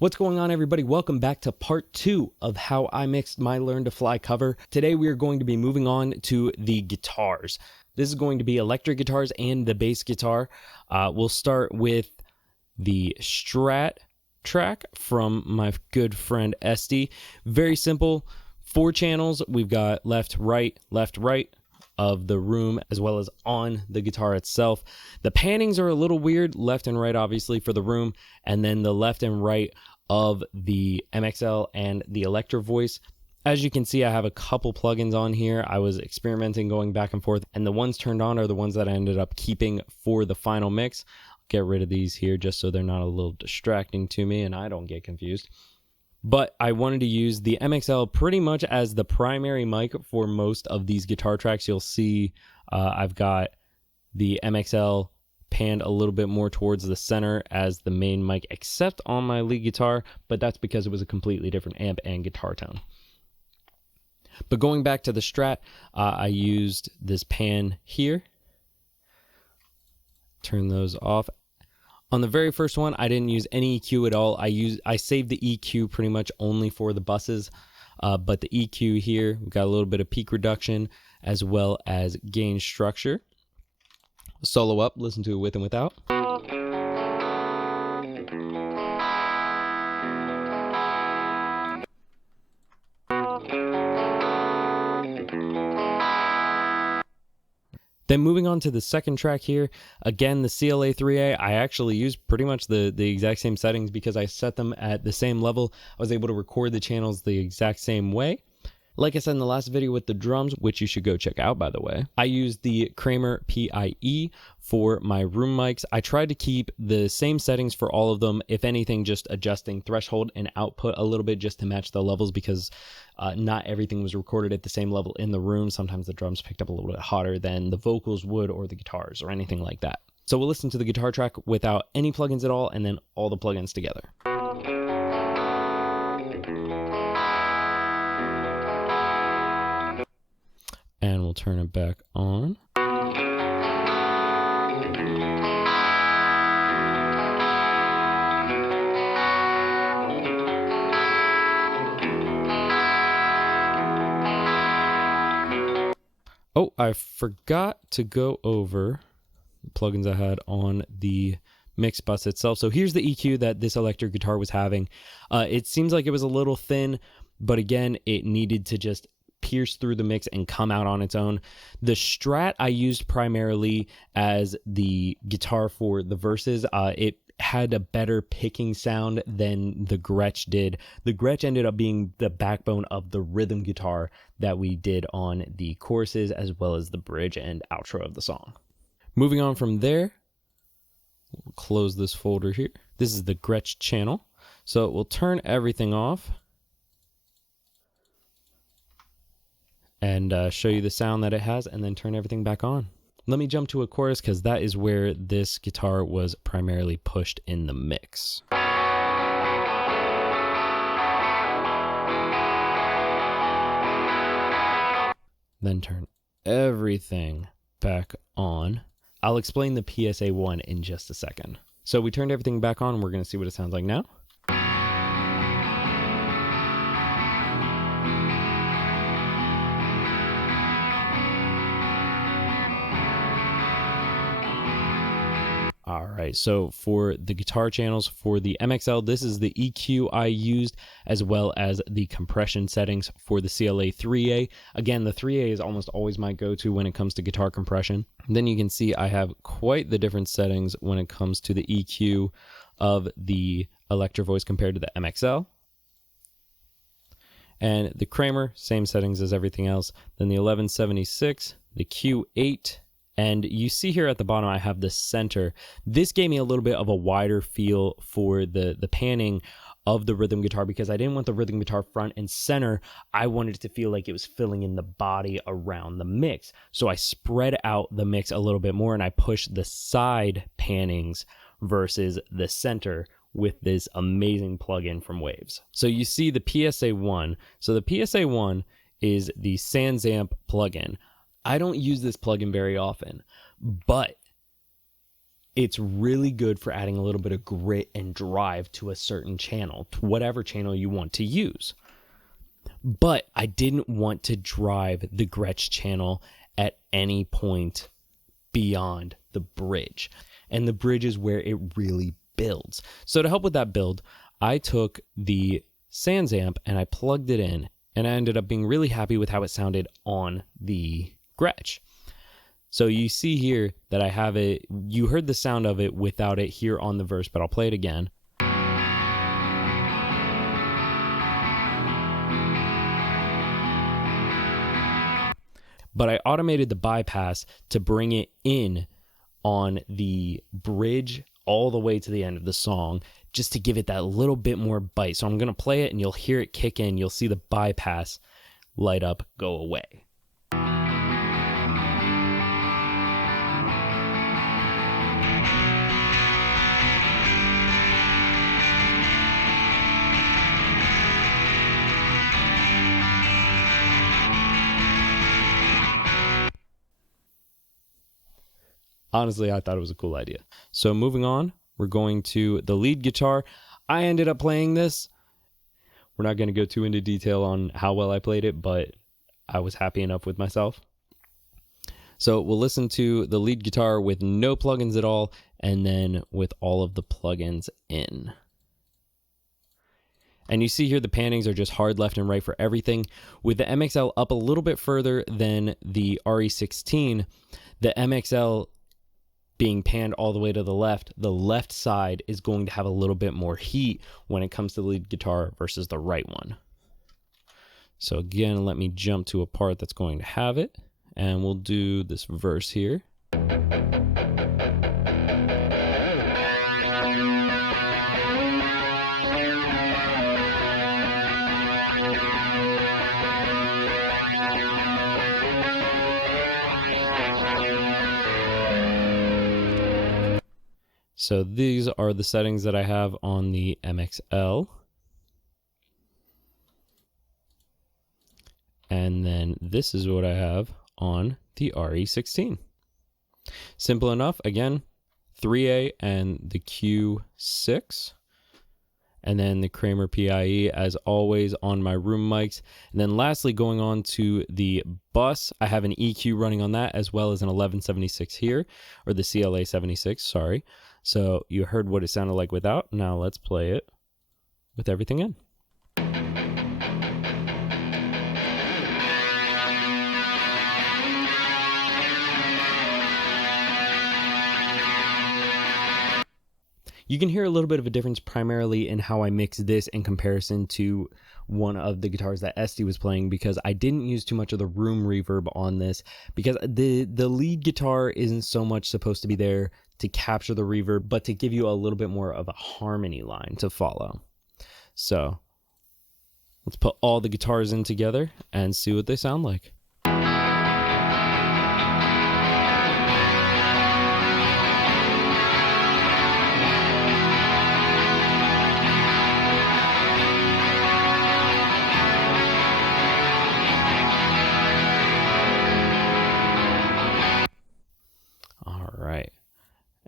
What's going on, everybody? Welcome back to part 2 of how I mixed my Learn to Fly cover. Today we are going to be moving on to the guitars. This is going to be electric guitars and the bass guitar. We'll start with the Strat track from my good friend Esty. Very simple, 4 channels. We've got left, right of the room, as well as on the guitar itself. The pannings are a little weird, left and right obviously for the room, and then the left and right of the MXL and the Electro Voice. As you can see, I have a couple plugins on here. I was experimenting, going back and forth, and the ones turned on are the ones that I ended up keeping for the final mix. I'll get rid of these here just so they're not a little distracting to me and I don't get confused. But I wanted to use the MXL pretty much as the primary mic for most of these guitar tracks. You'll see I've got the MXL panned a little bit more towards the center as the main mic, except on my lead guitar, but that's because it was a completely different amp and guitar tone. But going back to the Strat, I used this pan here. Turn those off. On the very first one, I didn't use any EQ at all. I saved the EQ pretty much only for the buses, but the EQ here, we've got a little bit of peak reduction as well as gain structure. Solo up, listen to it with and without. Then moving on to the second track here, again, the CLA3A, I actually used pretty much the exact same settings because I set them at the same level. I was able to record the channels the exact same way. Like I said in the last video with the drums, which you should go check out, by the way, I used the Kramer PIE for my room mics. I tried to keep the same settings for all of them, if anything, just adjusting threshold and output a little bit just to match the levels, because not everything was recorded at the same level in the room. Sometimes the drums picked up a little bit hotter than the vocals would, or the guitars, or anything like that. So we'll listen to the guitar track without any plugins at all, and then all the plugins together. And we'll turn it back on. Oh, I forgot to go over the plugins I had on the mix bus itself. So here's the EQ that this electric guitar was having. It seems like it was a little thin, but again, it needed to just pierce through the mix and come out on its own. The Strat I used primarily as the guitar for the verses. It had a better picking sound than the Gretsch did. The Gretsch ended up being the backbone of the rhythm guitar that we did on the choruses, as well as the bridge and outro of the song. Moving on from there, we'll close this folder here. This is the Gretsch channel. So we'll turn everything off and show you the sound that it has, and then turn everything back on. Let me jump to a chorus because that is where this guitar was primarily pushed in the mix. Then turn everything back on. I'll explain the PSA1 in just a second. So we turned everything back on. We're going to see what it sounds like now. All right, so for the guitar channels for the MXL, this is the EQ I used, as well as the compression settings for the CLA3A. Again, the 3A is almost always my go-to when it comes to guitar compression. Then you can see I have quite the different settings when it comes to the EQ of the Electro Voice compared to the MXL. And the Kramer, same settings as everything else. Then the 1176, the Q8, and you see here at the bottom, I have the center. This gave me a little bit of a wider feel for the panning of the rhythm guitar, because I didn't want the rhythm guitar front and center. I wanted it to feel like it was filling in the body around the mix. So I spread out the mix a little bit more, and I pushed the side pannings versus the center with this amazing plugin from Waves. So you see the PSA1. So the PSA1 is the SansAmp plugin. I don't use this plugin very often, but It's really good for adding a little bit of grit and drive to a certain channel, to whatever channel you want to use. But I didn't want to drive the Gretsch channel at any point beyond the bridge. And the bridge is where it really builds. So to help with that build, I took the Sans amp and I plugged it in, and I ended up being really happy with how it sounded on the Gretsch. So you see here that I have it, you heard the sound of it without it here on the verse, but I'll play it again. But I automated the bypass to bring it in on the bridge all the way to the end of the song, just to give it that little bit more bite. So I'm going to play it and you'll hear it kick in. You'll see the bypass light up, go away. Honestly, I thought it was a cool idea. So moving on, we're going to the lead guitar. I ended up playing this. We're not going to go too into detail on how well I played it, but I was happy enough with myself. So we'll listen to the lead guitar with no plugins at all, and then with all of the plugins in. And you see here the pannings are just hard left and right for everything. With the MXL up a little bit further than the RE16, the MXL being panned all the way to the left side is going to have a little bit more heat when it comes to the lead guitar versus the right one. So again, let me jump to a part that's going to have it, and we'll do this verse here. So these are the settings that I have on the MXL. And then this is what I have on the RE16. Simple enough. Again, 3A and the Q6. And then the Kramer PIE as always on my room mics. And then lastly, going on to the bus, I have an EQ running on that as well as an 1176 here, or the CLA 76, sorry. So you heard what it sounded like without. Now let's play it with everything in. You can hear a little bit of a difference primarily in how I mix this in comparison to one of the guitars that Esty was playing, because I didn't use too much of the room reverb on this, because the lead guitar isn't so much supposed to be there to capture the reverb, but to give you a little bit more of a harmony line to follow. So let's put all the guitars in together and see what they sound like.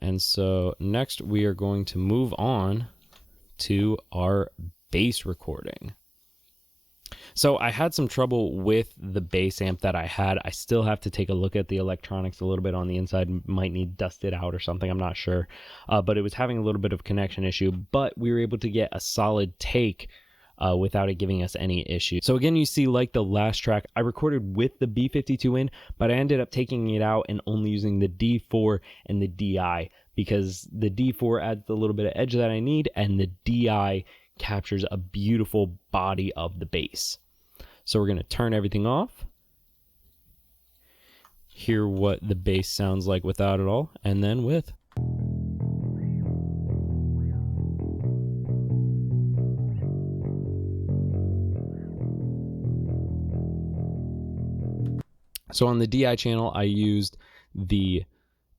And so next we are going to move on to our bass recording. So I had some trouble with the bass amp that I had. I still have to take a look at the electronics a little bit on the inside. Might need dusted out or something, I'm not sure. But it was having a little bit of connection issue, but we were able to get a solid take without it giving us any issue. So again, you see, like the last track, I recorded with the B52 in, but I ended up taking it out and only using the D4 and the DI, because the D4 adds the little bit of edge that I need, and the DI captures a beautiful body of the bass. So we're going to turn everything off, hear what the bass sounds like without it all, and then with. So on the DI channel, I used the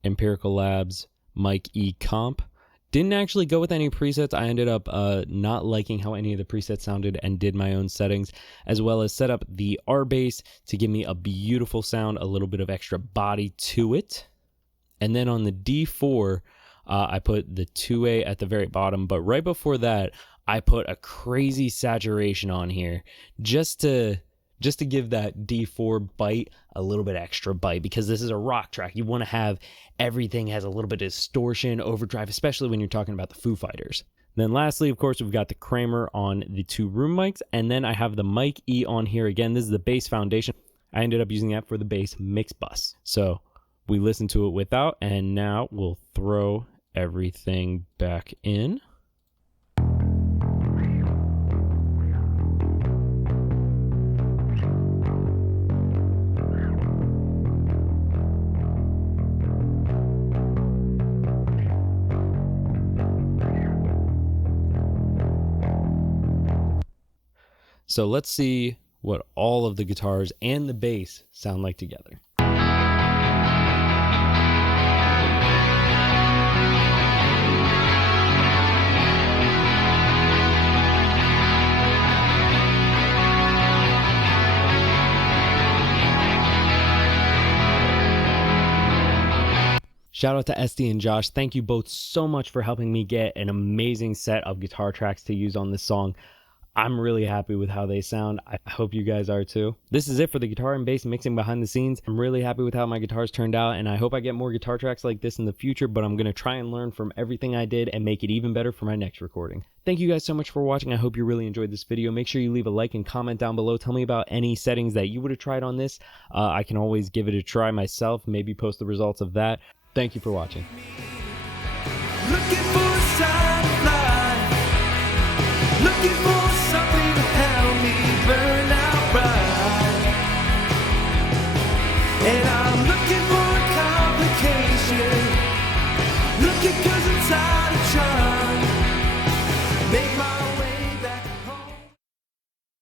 Empirical Labs Mic E Comp. Didn't actually go with any presets. I ended up not liking how any of the presets sounded and did my own settings, as well as set up the R bass to give me a beautiful sound, a little bit of extra body to it. And then on the D4, I put the 2A at the very bottom, but right before that, I put a crazy saturation on here just to give that D4 bite a little bit extra bite, because this is a rock track. You want to have everything has a little bit of distortion, overdrive, especially when you're talking about the Foo Fighters. Then lastly, of course, we've got the Kramer on the 2 room mics, and then I have the Mic E on here. Again, this is the bass foundation. I ended up using that for the bass mix bus. So we listened to it without, and now we'll throw everything back in. So let's see what all of the guitars and the bass sound like together. Shout out to SD and Josh. Thank you both so much for helping me get an amazing set of guitar tracks to use on this song. I'm really happy with how they sound. I hope you guys are too. This is it for the guitar and bass mixing behind the scenes. I'm really happy with how my guitars turned out, and I hope I get more guitar tracks like this in the future, but I'm going to try and learn from everything I did and make it even better for my next recording. Thank you guys so much for watching. I hope you really enjoyed this video. Make sure you leave a like and comment down below. Tell me about any settings that you would have tried on this. I can always give it a try myself, maybe post the results of that. Thank you for watching. Looking for a sign of life. Looking for something to help me burn out right. And I'm looking for a complication. Looking 'cause I'm tired of